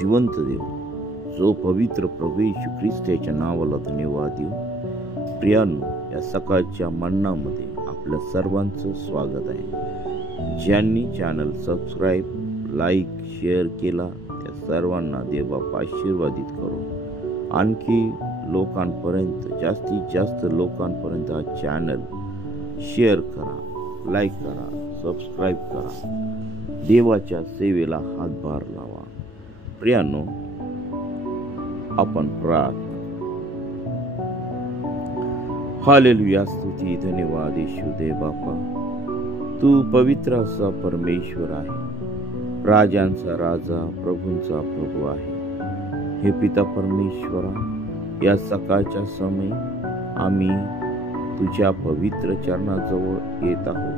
जिवंत देव, जो पवित्र प्रभू येशू ख्रिस्त याच्या नावाला धन्यवाद देऊ. प्रियांनो, या सकाळच्या मन्नामध्ये आपल्या सर्वांचं स्वागत आहे. ज्यांनी चॅनल सबस्क्राईब, लाईक, शेअर केला त्या सर्वांना देवबाप आशीर्वादित करो. आणखी लोकांपर्यंत, जास्तीत जास्त लोकांपर्यंत हा चॅनल शेअर करा, लाईक करा, सबस्क्राईब करा. देवाच्या सेवेला हातभार लावा. प्रियांनो, आपण प्रार्थना. हालेलुया, स्तुती, धन्यवाद येशू देव बापा. तू पवित्र असा परमेश्वर आहे, राजांचा राजा, प्रभूंचा प्रभू आहे. हे पिता परमेश्वरा, या सकाळच्या समयी आम्ही तुझ्या पवित्र चरणाजवळ येत आहोत.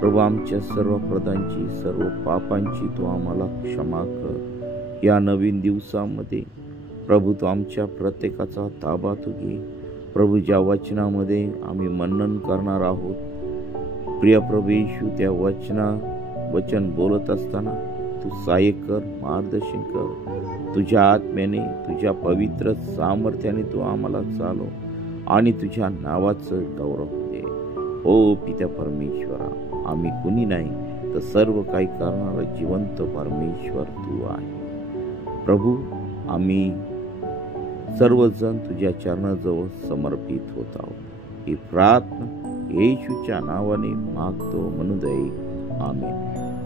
प्रभू, आमच्या सर्व अपराधांची, सर्व पापांची तू आम्हाला क्षमा कर. या नवीन दिवसामध्ये प्रभू, तू आमच्या प्रत्येकाचा ताबा तू घे. प्रभू, ज्या वचनामध्ये आम्ही मनन करणार आहोत, प्रिय प्रभू येशू, त्या वचन बोलत असताना तू सहाय्य कर, मार्गदर्शन कर. तुझ्या आत्म्याने, तुझ्या पवित्र सामर्थ्याने तू आम्हाला चालव आणि तुझ्या नावाचं गौरव दे. ओ पिता परमेश्वरा, आम्ही कुणी नाही तर सर्व काही करणारा जिवंत परमेश्वर तू आहे. प्रभू, आम्ही सर्वजण तुझ्या चरणाजवळ समर्पित होत आहोत. ही प्रार्थना येशूच्या नावाने मागतो म्हणून दे, आमेन.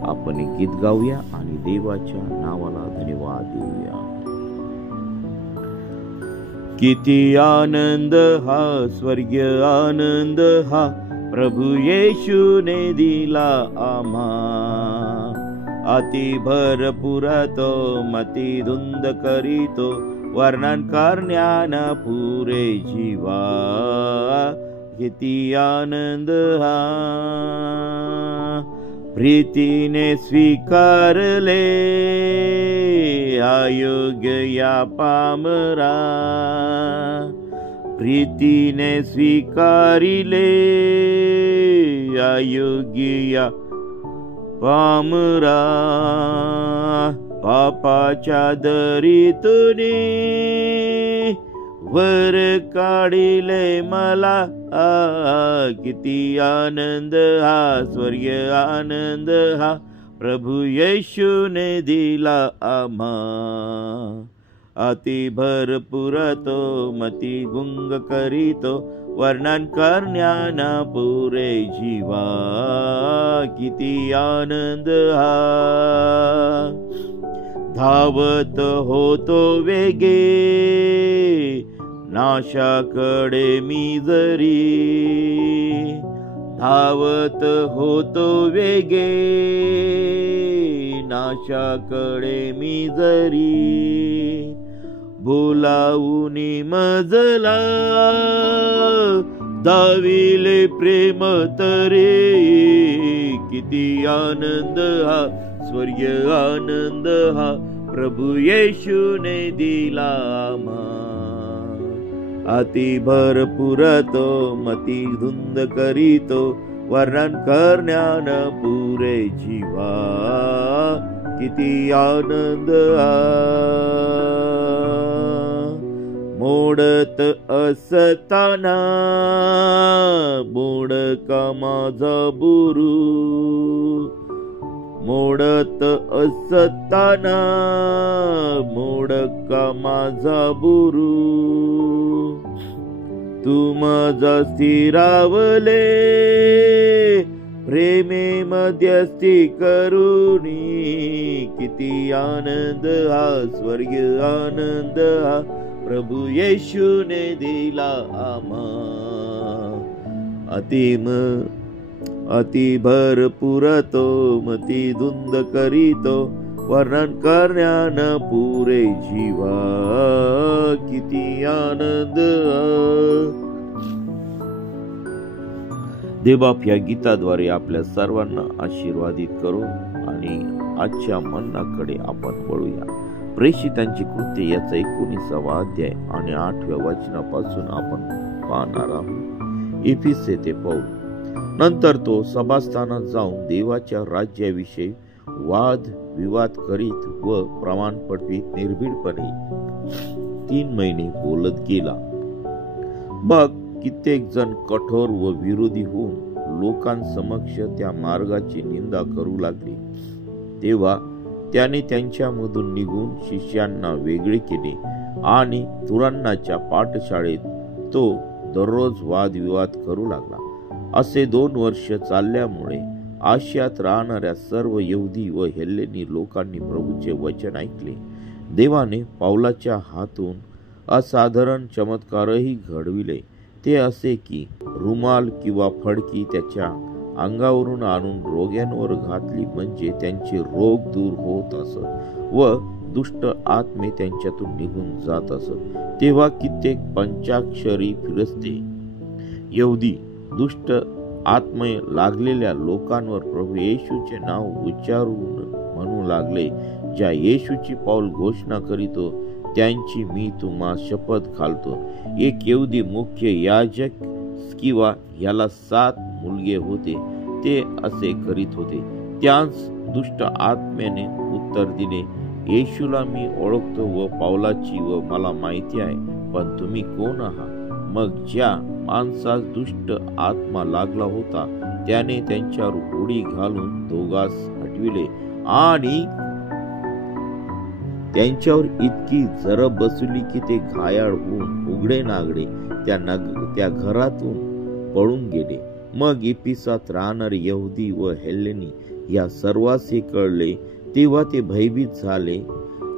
आपण एक गीत गाऊया आणि देवाच्या नावाला धन्यवाद देऊया. किती आनंद हा, स्वर्गीय आनंद हा, प्रभू येशूने दिला आम्हा. अति भरपूर तो मती धुंद करीतो, वर्णन करण्यान पुरे जीवा. किती आनंद हा, प्रीतीने स्वीकारले अयोग्य या पामरा. प्रीतीने स्वीकारिले अयोग्य या पामरा. पापाच्या दरीतूने वर काढिले मला. किती आनंद हा, स्वर्गीय आनंद हा, प्रभू येशूने दिला आम्हा. अति भरपूर तो मती गुंग करीतो, वर्णन करण्याना पुरे जीवा. किती आनंद हा, धावत होतो वेगे नाशाकडे मी जरी. धावत होतो वेगे नाशाकडे मी जरी. बोलावूनी मजला दाविले प्रेम तरे. किती आनंद हा, स्वर्गीय आनंद हा, प्रभू येशूने दिला आम्हा. अति भरपूर तो मती धुंद करीतो, वर्णन करण्यान पुरे जीवा. किती आनंद हा, मोडत असताना मोडका माझा बुरू. मोडत असताना मोडका माझा बुरू. तू माझा स्थिरावले प्रेमे मध्यस्थी करुनी. किती आनंद हा, स्वर्गीय आनंद हा, प्रभू येशूने दिला आम्हा. अति भरपूर तो मती धुंद करीतो, वर्णन करण्यान पुरे जीवा. किती आनंद. देवबाप या गीताद्वारे आपल्या सर्वांना आशीर्वादित करो आणि आजच्या मन्नाकडे आपण वळूया. प्रेषितांची कृत्ये याचा 19वा अध्याय आणि 8व्या वचनापासून आपण पाहणार आहोत. इफिसे ते पौल. नंतर तो सभास्थानात जाऊन देवाच्या राज्याविषयी वाद विवाद करीत व प्रमाण पटवीत निर्भीडपणे 3 महिने बोलत गेला. मग कित्येक जण कठोर व विरोधी होऊन लोकांसमक्ष त्या मार्गाची निंदा करू लागले. तेव्हा त्याने त्यांच्यामधून निघून शिष्यांना वेगळे केले आणि तुरान्नाच्या पाठशाळेत तो दररोज वादविवाद करू लागला. असे 2 वर्ष चालल्यामुळे आशियात राहणाऱ्या सर्व यहुदी व हेलेनी लोकांनी प्रभूचे वचन ऐकले. देवाने पौलाच्या हातून असाधारण चमत्कारही घडविले. ते असे की रुमाल किंवा फडकी त्याच्या अंगावरून आणून रोग्यांवर घातली म्हणजे त्यांचे रोग दूर होत असत व दुष्ट आत्मे त्यांच्यातून निघून जात असत. तेव्हा कित्येक पंचाक्षरी फिरस्ते यहुदी दुष्ट आत्मे लागलेल्या लोकांवर प्रभू येशूचे नाव उच्चारून म्हणू लागले, ज्या येशूची पौल घोषणा करीतो त्यांची मी तुम्हा शपथ घालतो. एक यहुदी मुख्य याजक किंवा याला 7 मुलगे होते. ते असे करीत होते. त्याच दुष्ट आत्म्याने उत्तर दिले, येशूला मी ओळखतो व पौलाची व मला माहिती आहे, पण तुम्ही कोण आहात? मग ज्या माणसास दुष्ट आत्मा लागला होता त्याने त्यांच्यावर उडी घालून दोघास हटविले आणि त्यांच्यावर इतकी जरब बसवली की ते घायाळ होऊन उघडे नागडे त्या घरातून पळून गेले. मग इफिसात राहणारे यहुदी व हेलेनी या सर्वांस हे कळले. तेव्हा ते भयभीत झाले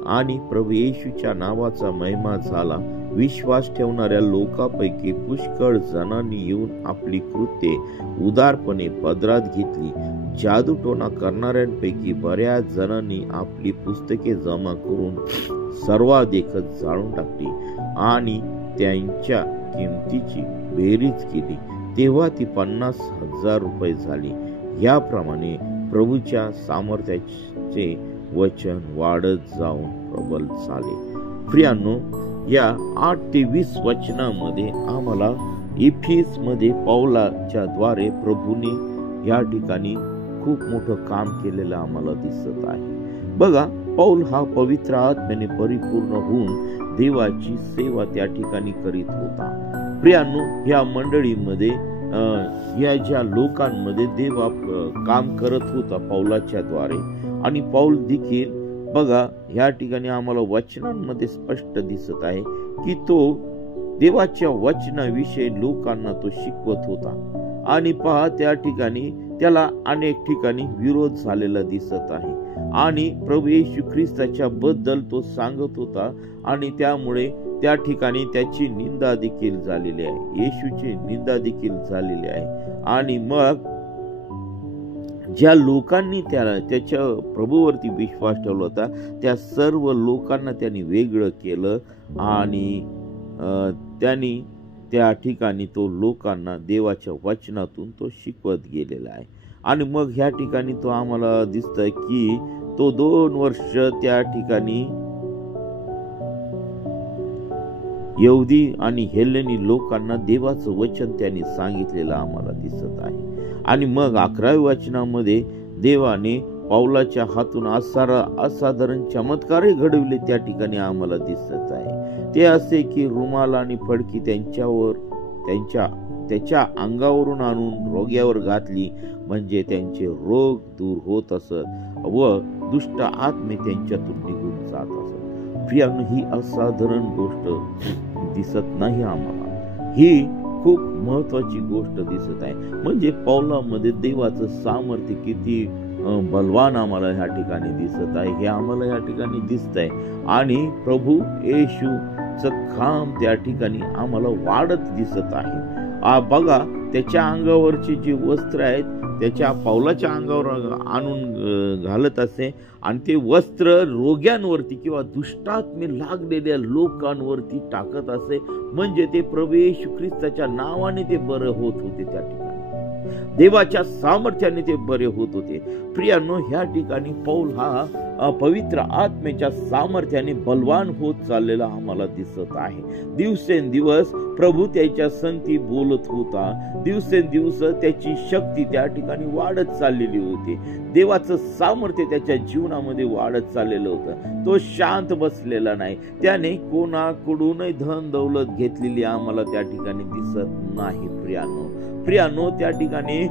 आणि प्रभू येशूच्या नावाचा महिमा झाला. विश्वास ठेवणाऱ्या लोकांपैकी पुष्कळ जणांनी येऊन आपली कृत्ये उदारपणे पदरात घेतली. जादूटोणा करणाऱ्यांपैकी बऱ्याच जणांनी आपली पुस्तके जमा करून सर्वाधिकच जाळून टाकली आणि त्यांच्या किमतीची बेरीज केली. तेव्हा ती 50,000 रुपये झाली. याप्रमाणे प्रभूच्या सामर्थ्याचे वचन वाढत जाऊन प्रबल झाले. प्रियांनो, या 8 ते 20 वचनामध्ये आम्हाला इफिस मध्ये पौलाच्या द्वारे प्रभूने या ठिकाणी खूप मोठं काम केलेलं आम्हाला दिसत आहे. बघा, पौल हा पवित्र आत्म्याने परिपूर्ण होऊन देवाची सेवा त्या ठिकाणी करीत होता. प्रियांनो, या मंडळीमध्ये या ज्या लोकांमध्ये देवा काम करत होता पौलाच्या द्वारे आणि पौल देखील बघा या ठिकाणी आम्हाला वचनांमध्ये स्पष्ट दिसत आहे की तो देवाच्या वचनाविषयी लोकांना तो शिकवत होता. आणि पहा, त्या ठिकाणी त्याला अनेक ठिकाणी विरोध झालेला दिसत आहे आणि प्रभू येशू ख्रिस्ताच्या बद्दल तो सांगत होता आणि त्यामुळे त्या ठिकाणी त्याची निंदा देखील झालेली आहे, येशूची निंदा देखील झालेली आहे. आणि मग ज्या लोकांनी त्याच्या प्रभूवरती विश्वास ठेवला होता त्या सर्व लोकांना त्यांनी वेगळं केलं आणि त्यांनी त्या ठिकाणी तो लोकांना देवाच्या वचनातून तो शिकवत गेलेला आहे. आणि मग ह्या ठिकाणी तो आम्हाला दिसतंय की तो 2 वर्ष त्या ठिकाणी यहुदी आणि हेलेनी लोकांना देवाचं वचन त्यांनी सांगितलेलं आम्हाला दिसत आहे. आणि मग 11व्या वचनामध्ये देवाने पौलाच्या हातून असाधारण चमत्कारही घडविले त्या ठिकाणी आम्हाला दिसत आहे. ते असे की रुमाल आणि फडकी त्याच्या अंगावरून आणून रोग्यावर घातली म्हणजे त्यांचे रोग दूर होत असत व दुष्ट आत्मे त्यांच्यातून निघून जात असत. प्रियांनो, ही असाधारण गोष्ट दिसत नाही आम्हाला, ही खूप महत्वाची गोष्ट दिसत आहे. म्हणजे पौलामध्ये देवाचं सामर्थ्य किती बलवान आम्हाला ह्या ठिकाणी दिसत आहे हे आम्हाला ह्या ठिकाणी दिसत आहे. आणि प्रभू येशूचं काम त्या ठिकाणी आम्हाला वाढत दिसत आहे. बघा, त्याच्या अंगावरचे जे वस्त्र आहेत त्याच्या पौलाच्या अंगावर आणून घालत असे आणि ते वस्त्र रोग्यांवरती किंवा दुष्टात्मे लागलेल्या लोकांवरती टाकत असे म्हणजे ते प्रभू येशू ख्रिस्ताच्या नावाने ते बरं होत होते त्या ठिकाणी. देवाच्या सामर्थ्याने ते बरे होत होते. प्रियांनो, ह्या ठिकाणी पौल हा पवित्र आत्मेच्या सामर्थ्याने बलवान होत चाललेला आम्हाला दिसत आहे. दिवसेंदिवस प्रभू त्याच्या संगती बोलत होता. दिवसेंदिवस त्याची शक्ती त्या ठिकाणी वाढत चाललेली होती. देवाचं सामर्थ्य त्याच्या जीवनामध्ये वाढत चाललेलं होतं. तो शांत बसलेला नाही. त्याने कोणाकडूनही धन दौलत घेतलेली आम्हाला त्या ठिकाणी दिसत नाही. प्रियांनो, त्या ठिकाणी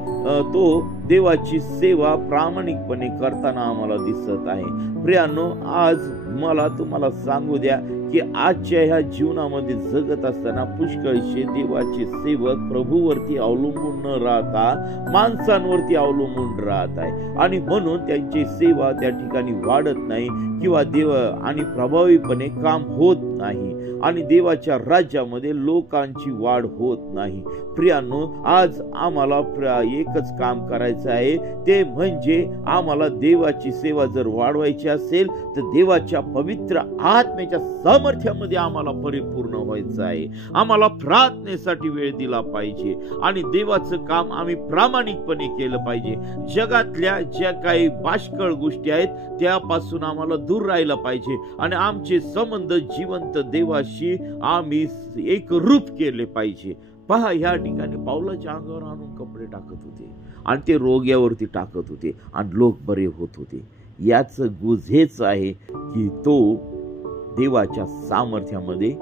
तो देवाची सेवा प्रामाणिकपणे करताना आम्हाला दिसत आहे. प्रियांनो, आज मला तुम्हाला सांगू द्या की आजच्या ह्या जीवनामध्ये जगत असताना पुष्कळशे देवाचे सेवक प्रभूवरती अवलंबून न राहता माणसांवरती अवलंबून राहत आहे आणि म्हणून त्यांची सेवा त्या ठिकाणी वाढत नाही किंवा देव आणि प्रभावीपणे काम होत नाही आणि देवाच्या राज्यामध्ये लोकांची वाढ होत नाही. प्रियांनो, आज आम्हाला एकच काम करायचं आहे, ते म्हणजे आम्हाला देवाची सेवा जर वाढवायची असेल तर देवाच्या पवित्र आत्म्याच्या सामर्थ्यामध्ये आम्हाला परिपूर्ण व्हायचं आहे. आम्हाला प्रार्थनेसाठी वेळ दिला पाहिजे आणि देवाचं काम आम्ही प्रामाणिकपणे केलं पाहिजे. जगातल्या ज्या काही बाष्कळ गोष्टी आहेत त्यापासून आम्हाला दूर राहिलं पाहिजे आणि आमचे संबंध जिवंत देवाशी आम्ही एक रूप केले पाहिजे. पहा, ह्या ठिकाणी पौलाच्या अंगावर आणून कपडे टाकत होते आणि ते रोग्यावरती टाकत होते आणि लोक बरे होत होते. याच गुज हेच आहे की तो देवाच्या सामर्थ्यामध्ये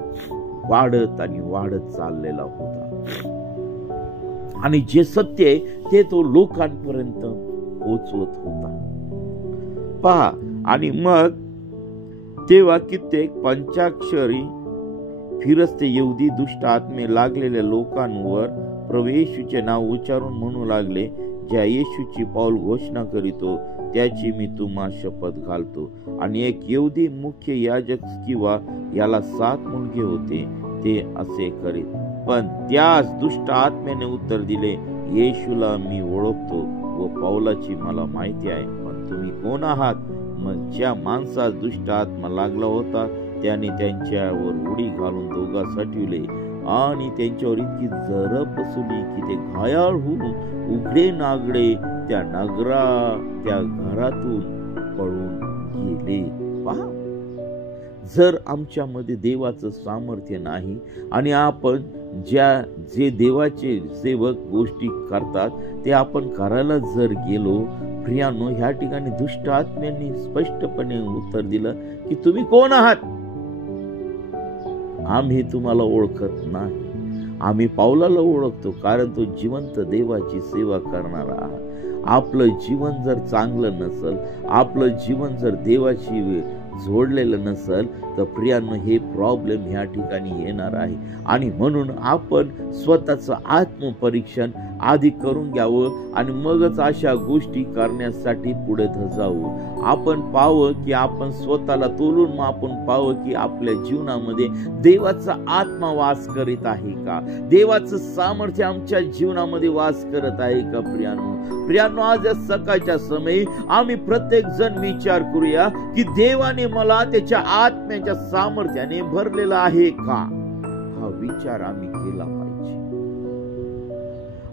वाढत आणि वाढत चाललेला होता आणि जे सत्य आहे ते तो लोकांपर्यंत पोहोचवत होता. पहा, आणि मग तेव्हा कित्येक पंचाक्षरी फिरस्ते यहुदी दुष्ट आत्मे लागलेल्या लोकांवर प्रभू येशूचे नाव उच्चारून म्हणू लागले, ज्या येशूची पौल घोषणा करीतो त्याची मी तुम्हा शपथ घालतो. आणि एक यहुदी मुख्य याजक किंवा याला 7 मुलगे होते, ते असे करीत. पण त्यास दुष्ट आत्म्याने उत्तर दिले, येशूला मी ओळखतो व पौलाची मला माहिती आहे, पण तुम्ही कोण आहात? मग ज्या माणसास दुष्ट आत्मा लागला होता त्याने त्यांच्यावर उडी घालून दोघांस हटविले आणि त्यांच्यावर इतकी जरब बसवली की ते घायाळ होऊन उघडे नागडे त्या घरातून पळून गेले. पहा, जर आमच्यामध्ये देवाचं सामर्थ्य नाही आणि आपण जे देवाचे सेवक गोष्टी करतात ते आपण करायला जर गेलो, प्रियांनो, ह्या ठिकाणी दुष्ट आत्म्यांनी स्पष्टपणे उत्तर दिलं की तुम्ही कोण आहात? आम्ही तुम्हाला ओळखत नाही. आम्ही पौलाला ओळखतो, कारण तो जिवंत देवाची सेवा करणारा आहे. आपलं जीवन जर चांगलं नसेल, आपलं जीवन जर देवाशी जोडलेलं नसेल तर प्रियांनो, हे प्रॉब्लेम ह्या ठिकाणी येणार आहे. आणि म्हणून आपण स्वतःचं आत्मपरीक्षण आधी करून घ्यावं आणि मगच अशा गोष्टी करण्यासाठी पुढे जावं. आपण पाहावं की आपण स्वतःला तोलून मापून पाहावं की आपल्या जीवनामध्ये देवाचा आत्मा वास करीत आहे का? देवाचं सामर्थ्य आमच्या जीवनामध्ये वास करत आहे का? प्रियांनो, आज या सकाळच्या समयी आम्ही प्रत्येक जण विचार करूया की देवाने मला त्याच्या आत्म्याच्या सामर्थ्याने भरलेला आहे का? हा विचार आम्ही केला पाहिजे.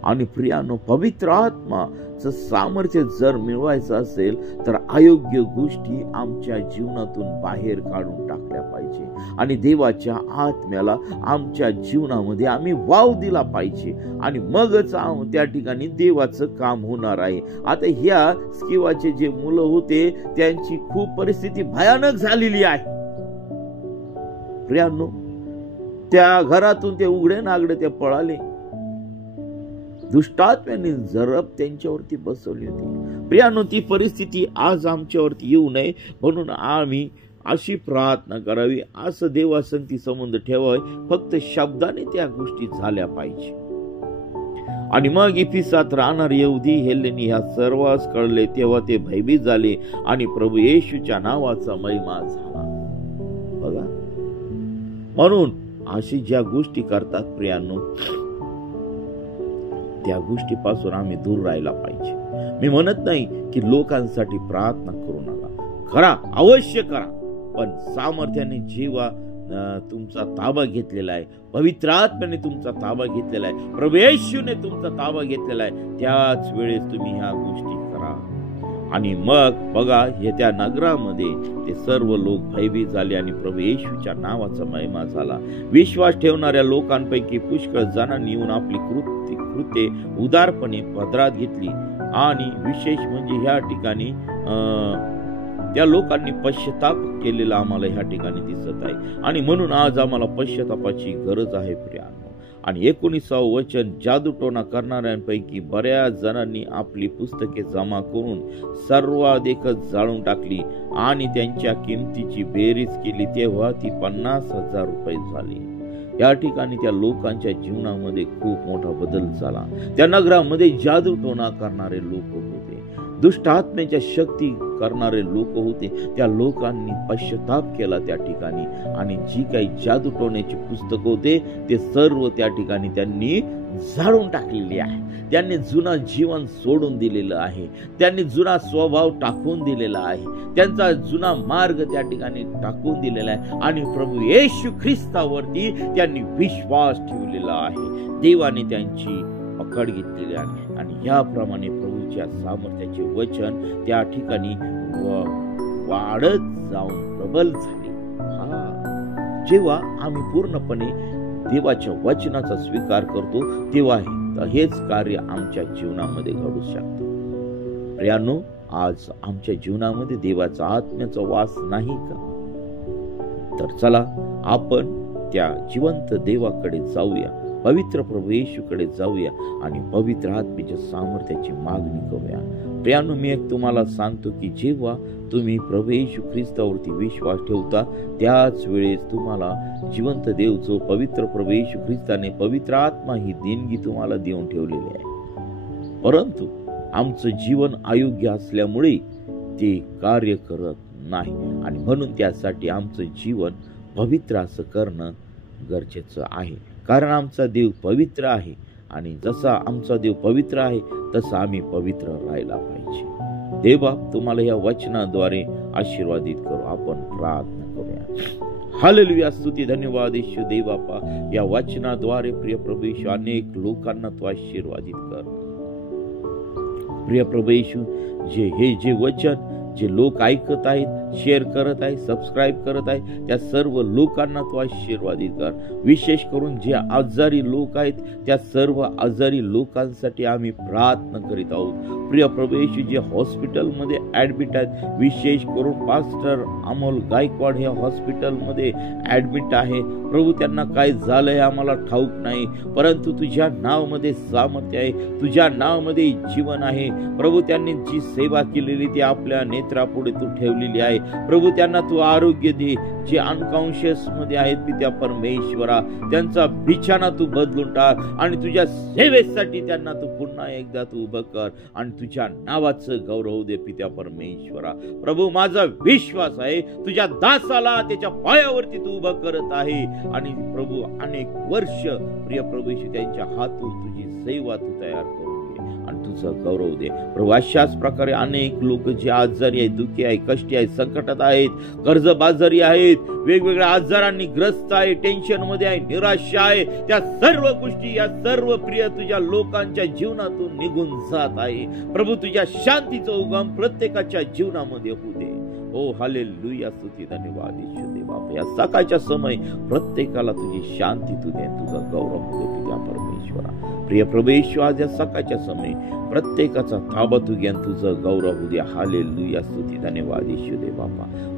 आणि प्रियांनो, पवित्र आत्माचं सामर्थ्य जर मिळवायचं असेल तर अयोग्य गोष्टी आमच्या जीवनातून बाहेर काढून टाकल्या पाहिजे आणि देवाच्या आत्म्याला आमच्या जीवनामध्ये आम्ही वाव दिला पाहिजे आणि मगच त्या ठिकाणी देवाचं काम होणार आहे. आता ह्या स्किवाचे जे मुलं होते त्यांची खूप परिस्थिती भयानक झालेली आहे. प्रियांनो, त्या घरातून ते उघडे नागडे ते पळाले. दुष्टात्म्याने जरब त्यांच्यावरती बसवली होती. प्रियांनो, ती परिस्थिती आज आमच्यावरती येऊ नये म्हणून आम्ही अशी प्रार्थना करावी, असं देवासंगती संबंध ठेवावे. फक्त शब्दाने त्या गोष्टी झाल्या पाहिजे. आणि मग इफिसात राहणार यहुदी हेलेनी ह्या सर्वांस कळले तेव्हा ते भयभीत झाले आणि प्रभू येशूच्या नावाचा महिमा झाला. बघा, म्हणून अशी ज्या गोष्टी करतात प्रियांनो, त्या गोष्टीपासून आम्ही दूर राहायला पाहिजे. मी म्हणत नाही की लोकांसाठी प्रार्थना करू नका, करा, अवश्य करा, पण सामर्थ्याने जीवा तुमचा ताबा घेतलेला आहे, पवित्र आत्म्याने तुमचा ताबा घेतलेला आहे, प्रभू येशूने तुमचा ताबा घेतलेला आहे, त्याच वेळेस तुम्ही ह्या गोष्टी करा. आणि मग बघा, त्या नगरामध्ये ते सर्व लोक भयभीत झाले आणि प्रभू येशूच्या नावाचा महिमा झाला. विश्वास ठेवणाऱ्या लोकांपैकी पुष्कळ जणांनी येऊन आपली कृत्ये उदारपणे पदरात घेतली. आणि विशेष म्हणजे ह्या ठिकाणी त्या लोकांनी पश्चाताप केलेला आम्हाला ह्या ठिकाणी दिसत आहे. आणि म्हणून आज आम्हाला पश्चातापाची गरज आहे प्रियानो. आणि 19व वचन, जादूटोणा करणाऱ्यांपैकी बऱ्याच जणांनी आपली पुस्तके जमा करून सर्वाधिकच जाळून टाकली आणि त्यांच्या किमतीची बेरीज केली तेव्हा ती 50,000 रुपये झाली. या ठिकाणी त्या लोकांच्या जीवनामध्ये खूप मोठा बदल झाला. त्या नगरामध्ये जादूटोणा करणारे लोक होते, दुष्ट आत्म्याच्या शक्ती करणारे लोक होते. त्या लोकांनी पश्चाताप केला त्या ठिकाणी आणि जी काही जादूटोण्याची पुस्तक होते ते सर्व त्या ठिकाणी त्यांनी जाळून टाकलेली आहे. त्यांनी जुना जीवन सोडून दिलेलं आहे, त्यांनी जुना स्वभाव टाकून दिलेला आहे, त्यांचा जुना मार्ग त्या ठिकाणी टाकून दिलेला आहे आणि प्रभू येशू ख्रिस्तावरती त्यांनी विश्वास ठेवलेला आहे. देवाने त्यांची पकड घेतलेली आहे आणि याप्रमाणे प्रभूच्या सामर्थ्याचे वचन त्या ठिकाणी वाढत जाऊन प्रबल झाले. जेव्हा आम्ही पूर्णपणे देवाच्या वचनाचा स्वीकार करतो तेव्हा हेच कार्य आमच्या जीवनामध्ये घडू शकते. प्रियानो, आज आमच्या जीवनामध्ये देवाचा आत्म्याचा वास नाही का? तर चला आपण त्या जिवंत देवाकडे जाऊया, पवित्र प्रभू येशूकडे जाऊया आणि पवित्र आत्म्याच्या सामर्थ्याची मागणी करूया. प्रियानो, मी एक तुम्हाला सांगतो की जेव्हा तुम्ही प्रभू येशू ख्रिस्तावरती विश्वास ठेवता त्याच वेळेस तुम्हाला जिवंत देव जो पवित्र प्रभू येशू ख्रिस्ताने पवित्र आत्मा ही देणगी तुम्हाला देऊन ठेवलेली आहे. परंतु आमचं जीवन अयोग्य असल्यामुळे ते कार्य करत नाही आणि म्हणून त्यासाठी आमचं जीवन पवित्र असं करणं गरजेचं आहे. कारण आमचा देव पवित्र आहे आणि जसा आमचा देव पवित्र आहे तसा आम्ही पवित्र राहायला पाहिजे. देवा तुम्हाला या वचनाद्वारे आशीर्वादित करू. आपण प्रार्थना करूया. हालेलुया, स्तुती धन्यवाद येशू देवापा. या वचनाद्वारे प्रिय प्रभू येशू अनेक लोकांना तू आशीर्वादित कर. प्रिय प्रभू येशू, जे वचन जे लोक ऐकत आहेत, शेअर करत आहेत, सबस्क्राईब करत आहेत, त्या सर्व लोकांना तू आशीर्वादित कर. विशेष करून जे आजारी लोक आहेत त्या सर्व आजारी लोकांसाठी आम्ही प्रार्थना करीत आहोत. प्रिय प्रभू येशू, जे हॉस्पिटलमध्ये ऍडमिट आहेत, विशेष करून पास्टर अमोल गायकवाड हे हॉस्पिटलमध्ये ऍडमिट आहे. प्रभू, त्यांना काय झालंय आम्हाला ठाऊक नाही, परंतु तुझ्या नावामध्ये सामर्थ्य आहे, तुझ्या नावामध्ये जीवन आहे. प्रभू, त्यांनी जी सेवा केलेली ती आपल्या नेत्रापुढे तू ठेवलेली आहे. प्रभू, त्यांना तू आरोग्य दे. जे अनकॉन्शियस मध्ये आहेत पित्या परमेश्वरा, त्यांचा बिछाना तू बदलून टाक आणि तुझ्या सेवेसाठी त्यांना तू पुन्हा एकदा तू उभं कर आणि तुझ्या नावाचं गौरव दे पित्या परमेश्वरा. प्रभू, माझा विश्वास आहे तुझ्या दासाला त्याच्या पायावरती तू उभं करत आहे आणि प्रभू अनेक वर्ष प्रिय प्रभू त्यांच्या हातून तुझी सेवा तू तयार करून आणि तुझं गौरव दे. प्रभू, अशाच प्रकारे अनेक लोक जे आजारी आहेत, दुःखी आहेत, कष्टी आहेत, संकटात आहेत, कर्जबाजारी आहेत, वेगवेगळ्या आजारांनी ग्रस्त आहे, टेन्शन मध्ये आहे, निराशा आहे, त्या सर्व गोष्टी या सर्व प्रिय तुझ्या लोकांच्या जीवनातून निघून जात आहे. प्रभू, तुझ्या शांतीचा उगम प्रत्येकाच्या जीवनामध्ये होऊ दे. ओ हालेलुया, स्तुती धन्यवाद येशू देवा. या सकाळच्या समय प्रत्येकाला तुझी शांती तू दे, तुझा गौरव दे तुझ्या परमेश्वरा. प्रिय प्रभू येशू, आज या सकाळच्या समय प्रत्येकाचा ताबा तू घ्या, तुझं गौरव होऊ दे. हालेलुया, स्तुती धन्यवाद येशू देवा.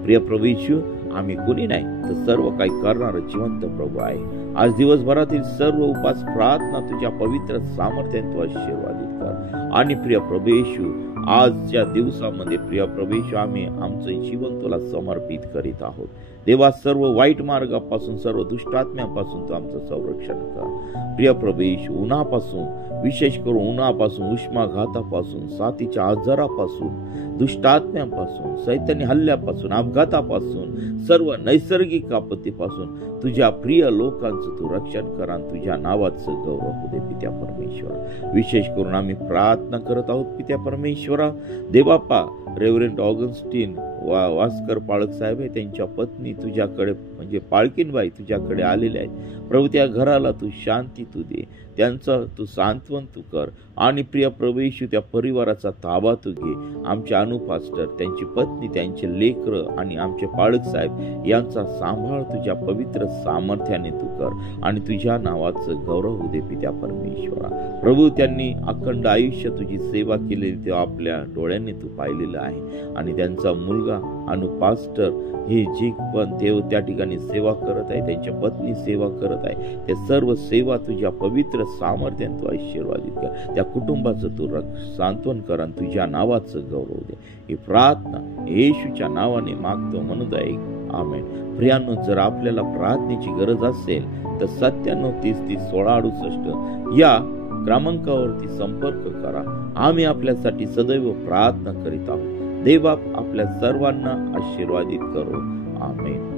प्रिय प्रभू येशू, आम्ही कोणी नाही तर सर्व काही करणारा जिवंत प्रभू आहे. आज दिवसभरातील सर्व उपास प्रार्थना तुझ्या पवित्र सामर्थ्याने तू आशीर्वादित कर. आणि प्रिय प्रभू येशू, आजच्या दिवसामध्ये प्रिय प्रभू येशू आम्ही आमचं जीवन तुला समर्पित करीत आहोत. देवा, सर्व वाईट मार्गापासून, सर्व दुष्टात्म्यापासून तू आमचं संरक्षण कर. प्रिय प्रभू येशू, उन्हापासून, विशेष करून उन्हापासून, उष्माघातापासून, साथीच्या आजारापासून, दुष्टात्म्यापासून, सैतानी हल्ल्यापासून, अपघातापासून, सर्व नैसर्गिक आपत्तीपासून तुझ्या प्रिय लोकांचं तू रक्षण कर आणि तुझ्या नावाचं गौरव होऊ दे पित्या परमेश्वरा. विशेष करून आम्ही प्रार्थना करत आहोत पित्या परमेश्वरा. देवापा, रेव्हरंड ऑगस्टीन वास्कर पाळक साहेब आहे, त्यांच्या पत्नी तुझ्याकडे म्हणजे पाळकीनबाई तुझ्याकडे आलेल्या आहेत प्रभू. त्या घराला तू शांती तू दे, त्यांचं तू सांत्वन तू कर आणि प्रिय प्रभू येशू त्या परिवाराचा ताबा तू घे. आमचे अनुपास्टर, त्यांची पत्नी, त्यांचे लेकरं आणि आमचे पाळक साहेब यांचा सांभाळ तुझ्या पवित्र सामर्थ्याने तू कर आणि तुझ्या नावाचं गौरव होऊ दे पित्या परमेश्वरा. प्रभू त्यांनी अखंड आयुष्य तुझी सेवा केलेली ते आपल्या डोळ्यांनी तू पाहिलेलं आहे आणि त्यांचा मुलगा अनुपास्टर हे जे पण देव त्या ठिकाणी सेवा करत आहे, त्यांच्या पत्नी सेवा करत आहे, ते सर्व सेवा तुझ्या पवित्र सामर्थ्याने तू आशीर्वादित कर. त्या कुटुंबाचं तू सांत्वन कर आणि तुझ्या नावाचं गौरव दे. ही प्रार्थना येशूच्या नावाने मागतो म्हणून ऐक. आमेन. प्रियांनो, जर आपल्याला प्रार्थनेची गरज असेल तर 9730301668 या क्रमांकावरती संपर्क करा. आम्ही आपल्यासाठी सदैव प्रार्थना करीत आहोत. देव आपल्या सर्वांना आशीर्वादित करो. आमेन.